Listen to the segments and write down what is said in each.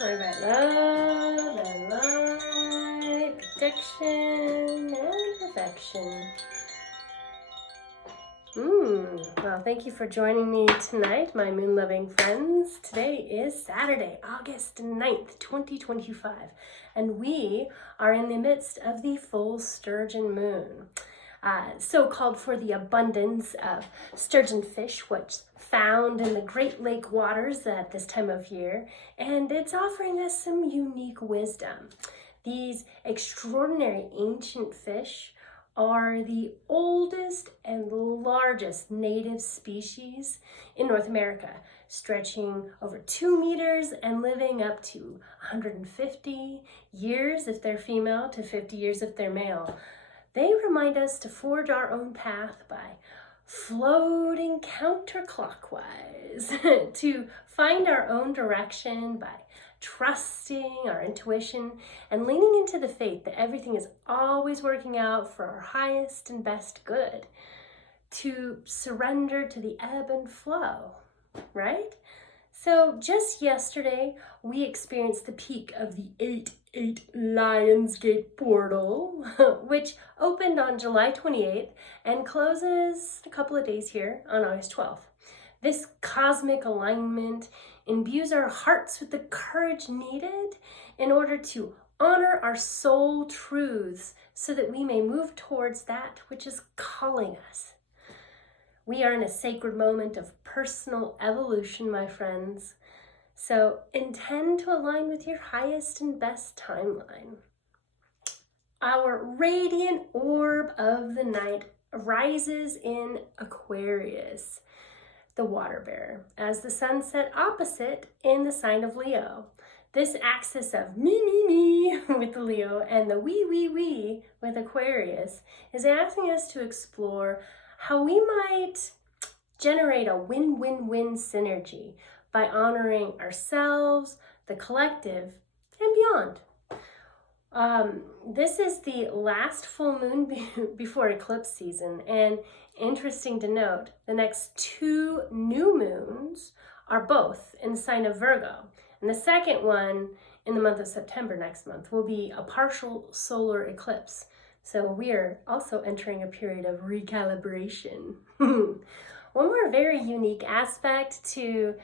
I invite love and light, protection and perfection. Well, thank you for joining me tonight, my moon-loving friends. Today is Saturday, August 9th, 2025, and we are in the midst of the full Sturgeon Moon. So called for the abundance of sturgeon fish, which found in the Great Lake waters at this time of year, and it's offering us some unique wisdom. These extraordinary ancient fish are the oldest and largest native species in North America, stretching over 2 meters and living up to 150 years if they're female to 50 years if they're male. They remind us to forge our own path by floating counterclockwise, to find our own direction by trusting our intuition and leaning into the faith that everything is always working out for our highest and best good, to surrender to the ebb and flow, right? So just yesterday, we experienced the peak of the 8/8 Lionsgate portal, which opened on July 28th and closes a couple of days here on August 12th. This cosmic alignment imbues our hearts with the courage needed in order to honor our soul truths so that we may move towards that which is calling us. We are in a sacred moment of personal evolution, my friends. So intend to align with your highest and best timeline. Our radiant orb of the night rises in Aquarius, the water bearer, as the sun set opposite in the sign of Leo. This axis of me with the Leo and the we with Aquarius is asking us to explore how we might generate a win-win-win synergy by honoring ourselves, the collective, and beyond. This is the last full moon before eclipse season, and interesting to note, the next 2 new moons are both in the sign of Virgo, and the second one in the month of September next month will be a partial solar eclipse. So we are also entering a period of recalibration. One more very unique aspect to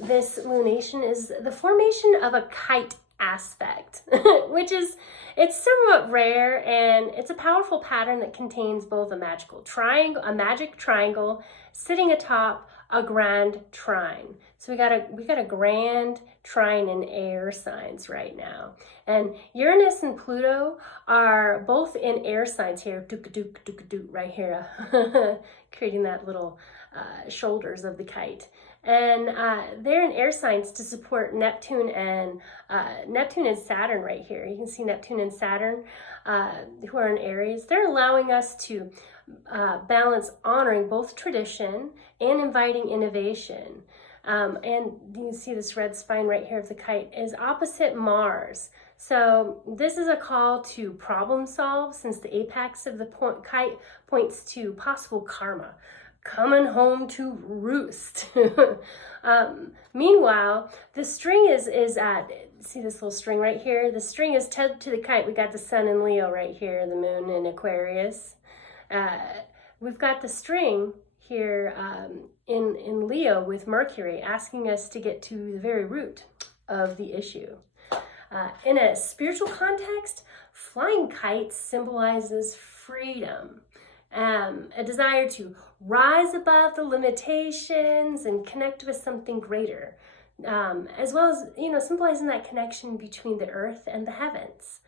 this lunation is the formation of a kite aspect, which is, it's somewhat rare, and it's a powerful pattern that contains both a magic triangle sitting atop a grand trine. So we got a grand trine in air signs right now, and Uranus and Pluto are both in air signs here, right here, creating that little shoulders of the kite. And they're in air signs to support Neptune and Saturn right here. You can see Neptune and Saturn, who are in Aries. They're allowing us to balance honoring both tradition and inviting innovation. And you can see this red spine right here of the kite is opposite Mars. So this is a call to problem solve, since the apex of the kite points to possible karma, coming home to roost. Meanwhile, the string is at, see this little string right here? The string is tethered to the kite. We got the sun in Leo right here, the moon in Aquarius. We've got the string here in Leo with Mercury, asking us to get to the very root of the issue. In a spiritual context, flying kites symbolizes freedom, a desire to rise above the limitations and connect with something greater, as well as, symbolizing that connection between the earth and the heavens.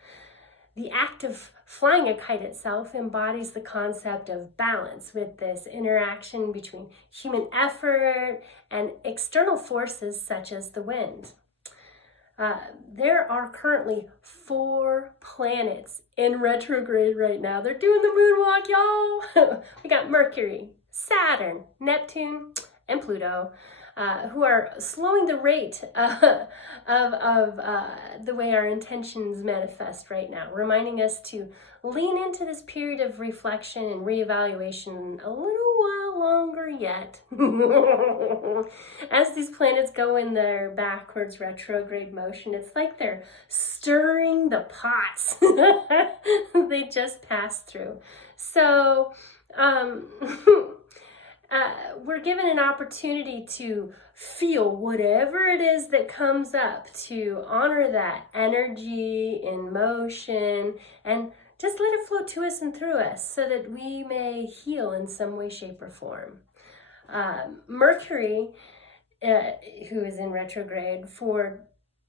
The act of flying a kite itself embodies the concept of balance, with this interaction between human effort and external forces such as the wind. There are currently 4 planets in retrograde right now. They're doing the moonwalk, y'all. We got Mercury, Saturn, Neptune, and Pluto, who are slowing the rate of the way our intentions manifest right now, reminding us to lean into this period of reflection and reevaluation a little while longer yet. As these planets go in their backwards retrograde motion, it's like they're stirring the pots they just passed through. So we're given an opportunity to feel whatever it is that comes up, to honor that energy in motion and just let it flow to us and through us so that we may heal in some way, shape, or form. Mercury, who is in retrograde for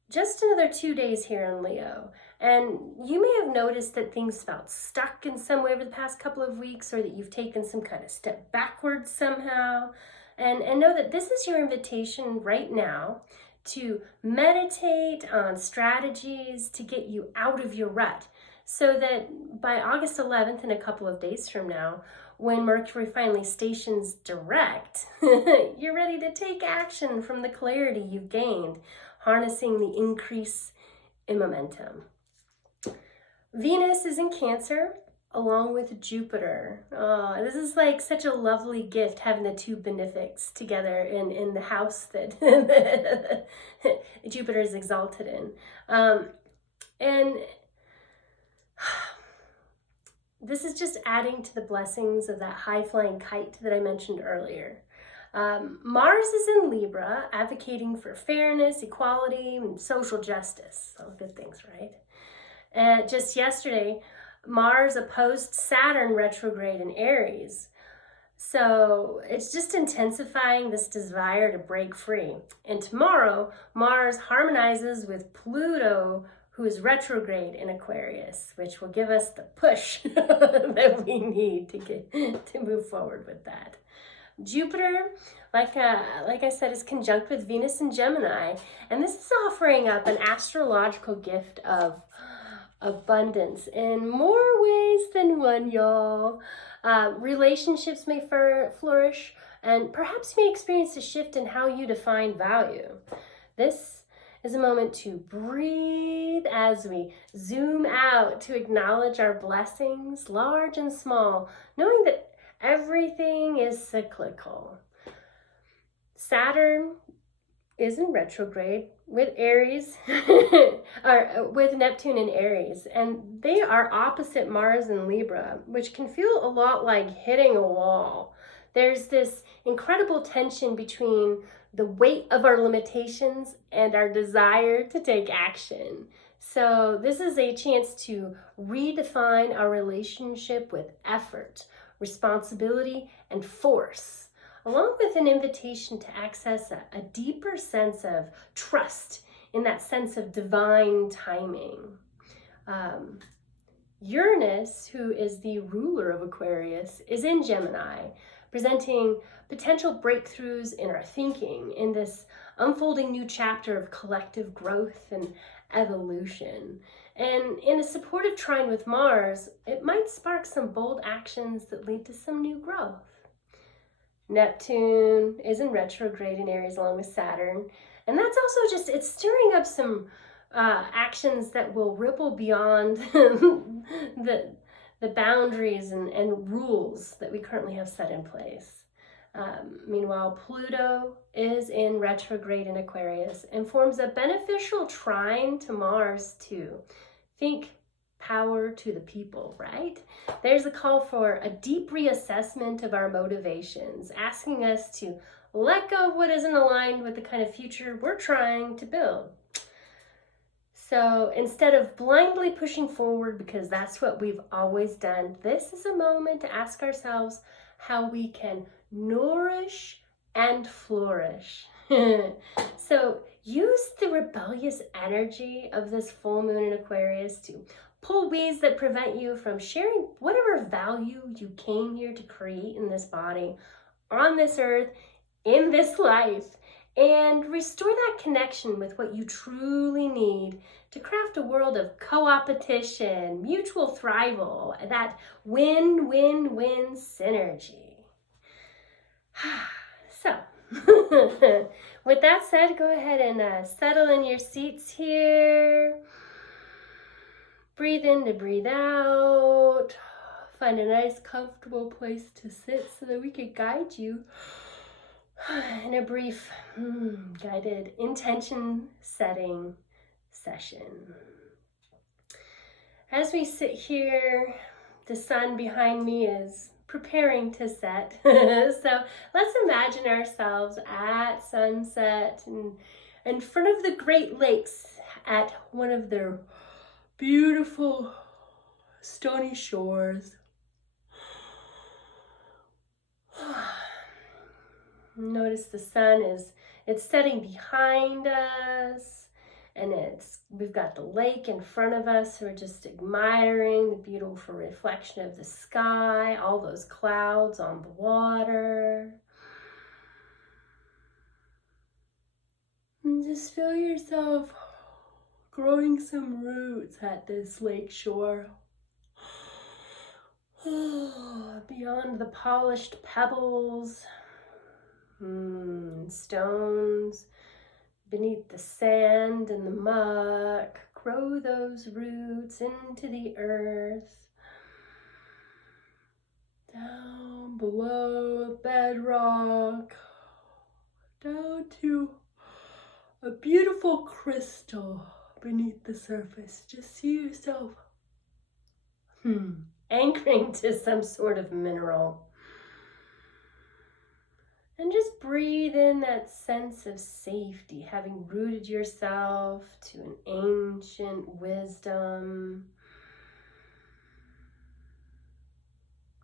just another 2 days here in Leo. And you may have noticed that things felt stuck in some way over the past couple of weeks, or that you've taken some kind of step backwards somehow. And know that this is your invitation right now to meditate on strategies to get you out of your rut, so that by August 11th, in a couple of days from now, when Mercury finally stations direct, you're ready to take action from the clarity you've gained, harnessing the increase in momentum. Venus is in Cancer, along with Jupiter. Oh, this is like such a lovely gift, having the two benefics together in the house that Jupiter is exalted in. And this is just adding to the blessings of that high-flying kite that I mentioned earlier. Mars is in Libra, advocating for fairness, equality, and social justice. All good things, right? And just yesterday, Mars opposed Saturn retrograde in Aries. So it's just intensifying this desire to break free. And tomorrow, Mars harmonizes with Pluto, who is retrograde in Aquarius, which will give us the push that we need to move forward with that. Jupiter, like I said, is conjunct with Venus in Gemini, and this is offering up an astrological gift of abundance in more ways than one, y'all. Relationships may flourish, and perhaps you may experience a shift in how you define value. This is a moment to breathe as we zoom out to acknowledge our blessings, large and small, knowing that everything is cyclical. Saturn is in retrograde with Aries, or with Neptune in Aries, and they are opposite Mars in Libra, which can feel a lot like hitting a wall. There's this incredible tension between the weight of our limitations and our desire to take action. So this is a chance to redefine our relationship with effort, responsibility, and force, along with an invitation to access a deeper sense of trust in that sense of divine timing. Uranus, who is the ruler of Aquarius, is in Gemini, presenting potential breakthroughs in our thinking in this unfolding new chapter of collective growth and evolution. And in a supportive trine with Mars, it might spark some bold actions that lead to some new growth. Neptune is in retrograde in Aries along with Saturn, and that's also it's stirring up some actions that will ripple beyond the boundaries and rules that we currently have set in place. Meanwhile, Pluto is in retrograde in Aquarius and forms a beneficial trine to Mars too. Think power to the people, right? There's a call for a deep reassessment of our motivations, asking us to let go of what isn't aligned with the kind of future we're trying to build. So instead of blindly pushing forward because that's what we've always done, this is a moment to ask ourselves how we can nourish and flourish. So use the rebellious energy of this full moon in Aquarius to pull weeds that prevent you from sharing whatever value you came here to create in this body, on this earth, in this life, and restore that connection with what you truly need to craft a world of co-opetition, mutual thrival, that win-win-win synergy. So, with that said, go ahead and settle in your seats here. Breathe in to breathe out. Find a nice, comfortable place to sit so that we can guide you in a brief guided intention setting session. As we sit here, the sun behind me is preparing to set. So let's imagine ourselves at sunset and in front of the Great Lakes at one of their beautiful stony shores. Notice the sun it's setting behind us, and we've got the lake in front of us, so we're just admiring the beautiful reflection of the sky, all those clouds on the water. And just feel yourself growing some roots at this lake shore. Beyond the polished pebbles, stones, beneath the sand and the muck, grow those roots into the earth. Down below bedrock, down to a beautiful crystal beneath the surface. Just see yourself anchoring to some sort of mineral. And just breathe in that sense of safety, having rooted yourself to an ancient wisdom.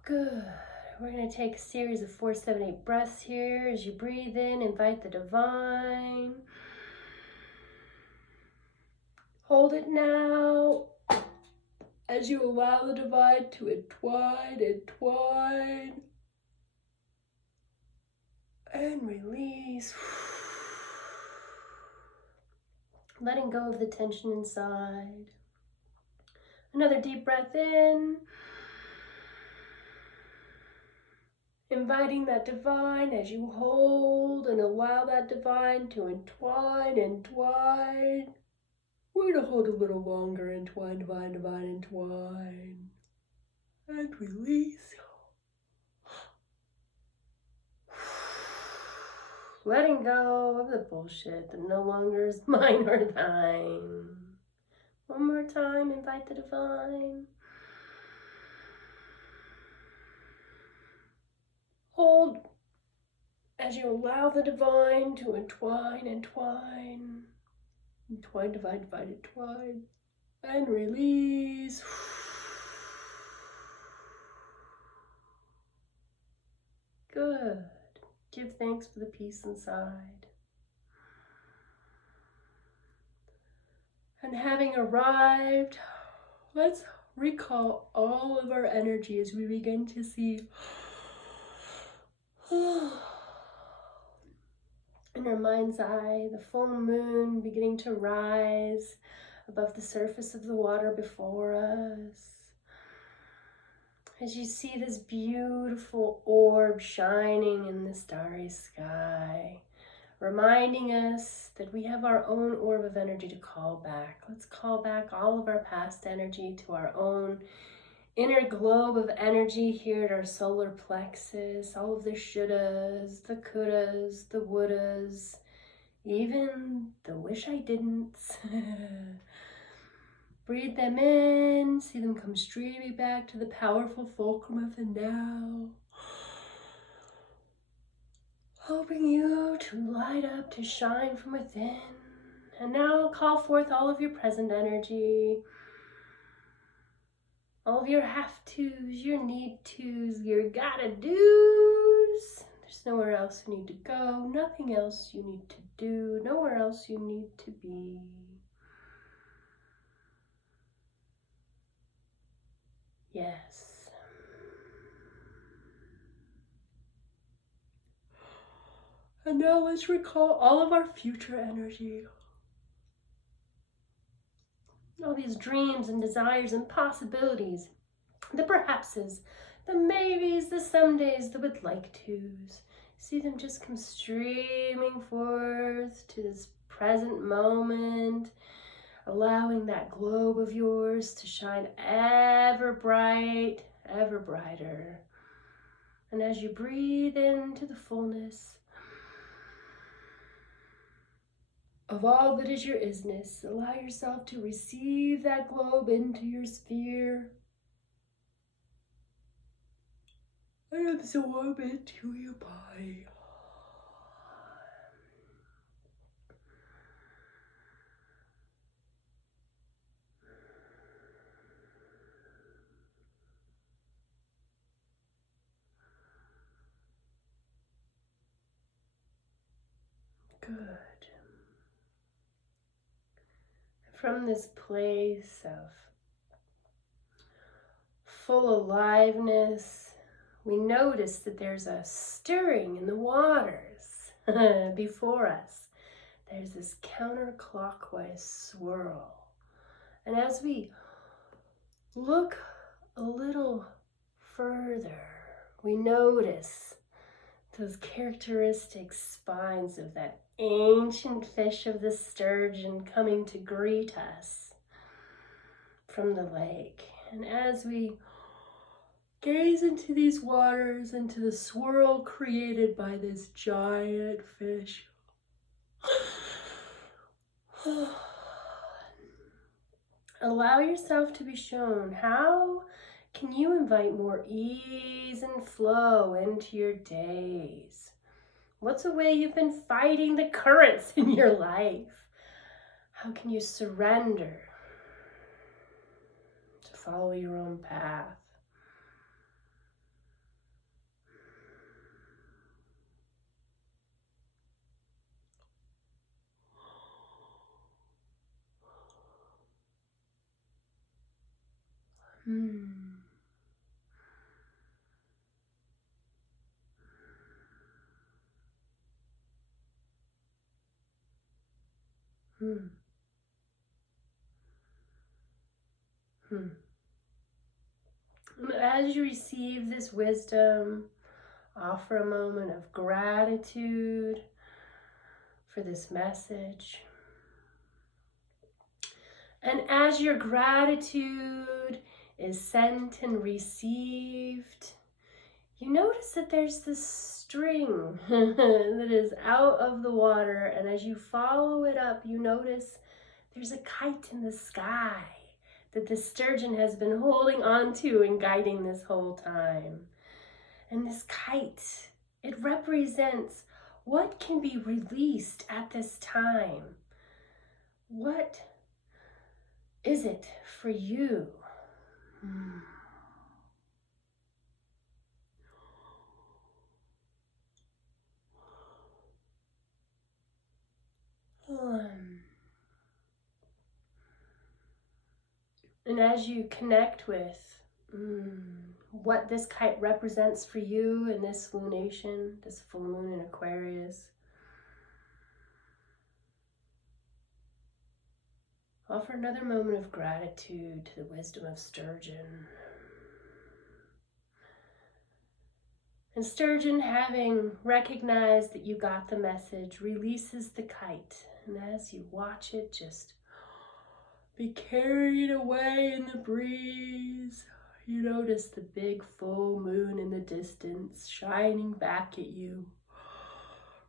Good. We're going to take a series of 4, 7, 8 breaths here. As you breathe in, invite the divine. Hold it now. As you allow the divine to entwine, and release. Letting go of the tension inside. Another deep breath in. Inviting that divine as you hold and allow that divine to entwine. We're going to hold a little longer. Entwine, entwine. And release. Letting go of the bullshit that no longer is mine or thine. One more time, invite the divine. Hold as you allow the divine to entwine. Entwine, divine, entwine. And release. Good. Give thanks for the peace inside. And having arrived, let's recall all of our energy as we begin to see in our mind's eye the full moon beginning to rise above the surface of the water before us. As you see this beautiful orb shining in the starry sky, reminding us that we have our own orb of energy to call back. Let's call back all of our past energy to our own inner globe of energy here at our solar plexus, all of the shouldas, the couldas, the wouldas, even the wish I didn'ts. Breathe them in, see them come streaming back to the powerful fulcrum of the now. Helping you to light up, to shine from within. And now call forth all of your present energy. All of your have-tos, your need-tos, your gotta-dos. There's nowhere else you need to go, nothing else you need to do, nowhere else you need to be. Yes. And now let's recall all of our future energy. All these dreams and desires and possibilities, the perhapses, the maybes, the somedays, the would like tos. See them just come streaming forth to this present moment, allowing that globe of yours to shine ever bright ever brighter. And as you breathe into the fullness of all that is your IZness, allow yourself to receive that globe into your sphere and absorb it to your body. Good. From this place of full aliveness, we notice that there's a stirring in the waters before us. There's this counterclockwise swirl. And as we look a little further, we notice those characteristic spines of that ancient fish of the sturgeon coming to greet us from the lake. And as we gaze into these waters, into the swirl created by this giant fish, allow yourself to be shown how can you invite more ease and flow into your days. What's a way you've been fighting the currents in your life? How can you surrender to follow your own path? As you receive this wisdom, offer a moment of gratitude for this message. And as your gratitude is sent and received, you notice that there's this string that is out of the water, and as you follow it up, you notice there's a kite in the sky that the sturgeon has been holding on to and guiding this whole time. And this kite, it represents what can be released at this time. What is it for you? And as you connect with what this kite represents for you in this lunation, this full moon in Aquarius, offer another moment of gratitude to the wisdom of Sturgeon. And Sturgeon, having recognized that you got the message, releases the kite. And as you watch it just be carried away in the breeze, you notice the big full moon in the distance shining back at you,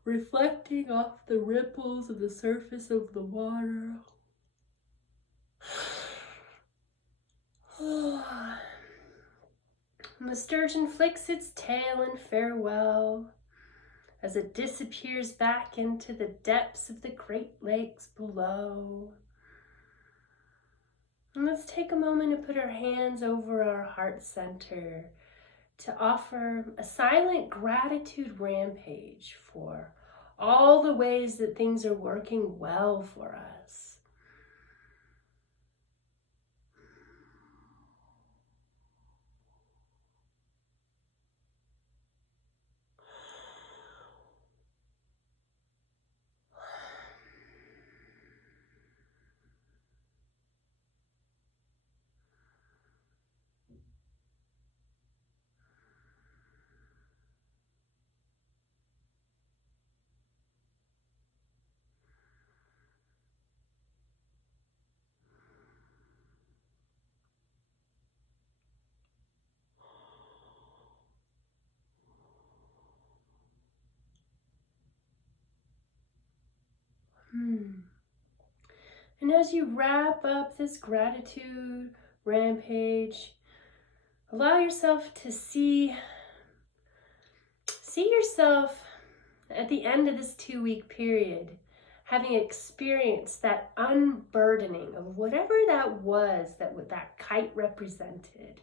reflecting off the ripples of the surface of the water. And the sturgeon flicks its tail in farewell as it disappears back into the depths of the Great Lakes below. And let's take a moment to put our hands over our heart center to offer a silent gratitude rampage for all the ways that things are working well for us. And as you wrap up this gratitude rampage, allow yourself to see yourself at the end of this 2-week period, having experienced that unburdening of whatever that was that kite represented.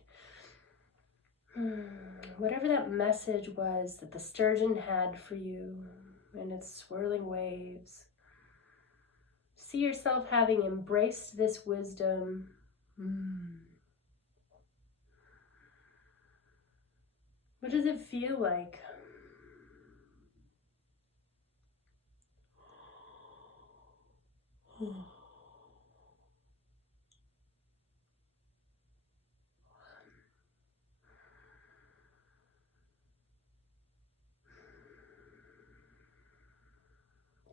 Whatever that message was that the sturgeon had for you and its swirling waves. See yourself having embraced this wisdom. What does it feel like?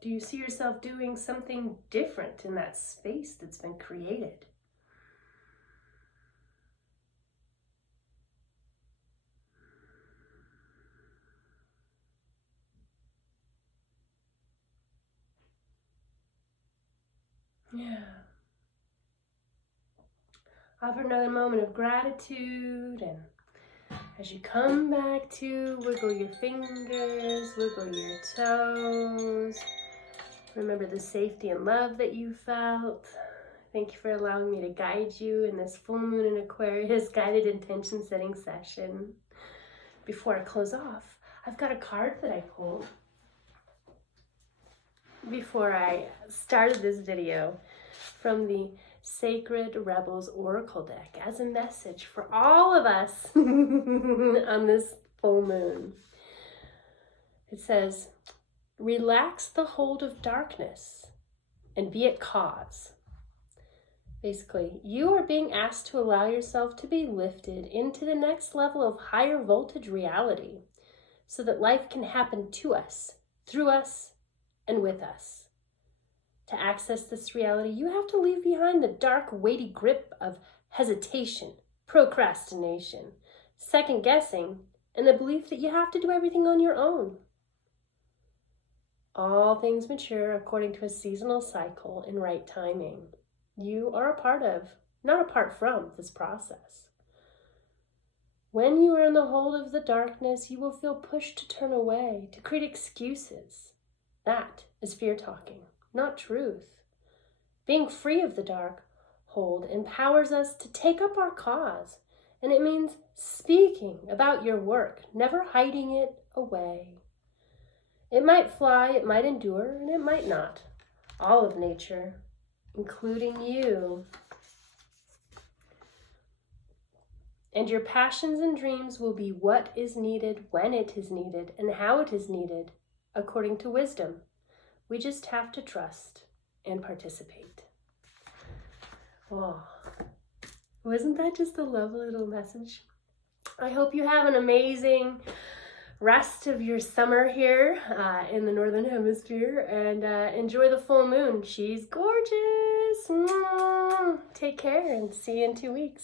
Do you see yourself doing something different in that space that's been created? Yeah. Offer another moment of gratitude, and as you come back to wiggle your fingers, wiggle your toes. Remember the safety and love that you felt. Thank you for allowing me to guide you in this full moon in Aquarius guided intention setting session. Before I close off, I've got a card that I pulled before I started this video from the Sacred Rebels Oracle deck as a message for all of us on this full moon. It says, relax the hold of darkness and be at cause. Basically, you are being asked to allow yourself to be lifted into the next level of higher voltage reality so that life can happen to us, through us, and with us. To access this reality, you have to leave behind the dark, weighty grip of hesitation, procrastination, second guessing, and the belief that you have to do everything on your own. All things mature according to a seasonal cycle in right timing. You are a part of, not apart from, this process. When you are in the hold of the darkness, you will feel pushed to turn away, to create excuses. That is fear talking, not truth. Being free of the dark hold empowers us to take up our cause, and it means speaking about your work, never hiding it away. It might fly, it might endure, and it might not. All of nature, including you. And your passions and dreams will be what is needed, when it is needed, and how it is needed, according to wisdom. We just have to trust and participate. Oh, wasn't that just a lovely little message? I hope you have an amazing rest of your summer here in the Northern Hemisphere, and enjoy the full moon. She's gorgeous. Take care and see you in 2 weeks.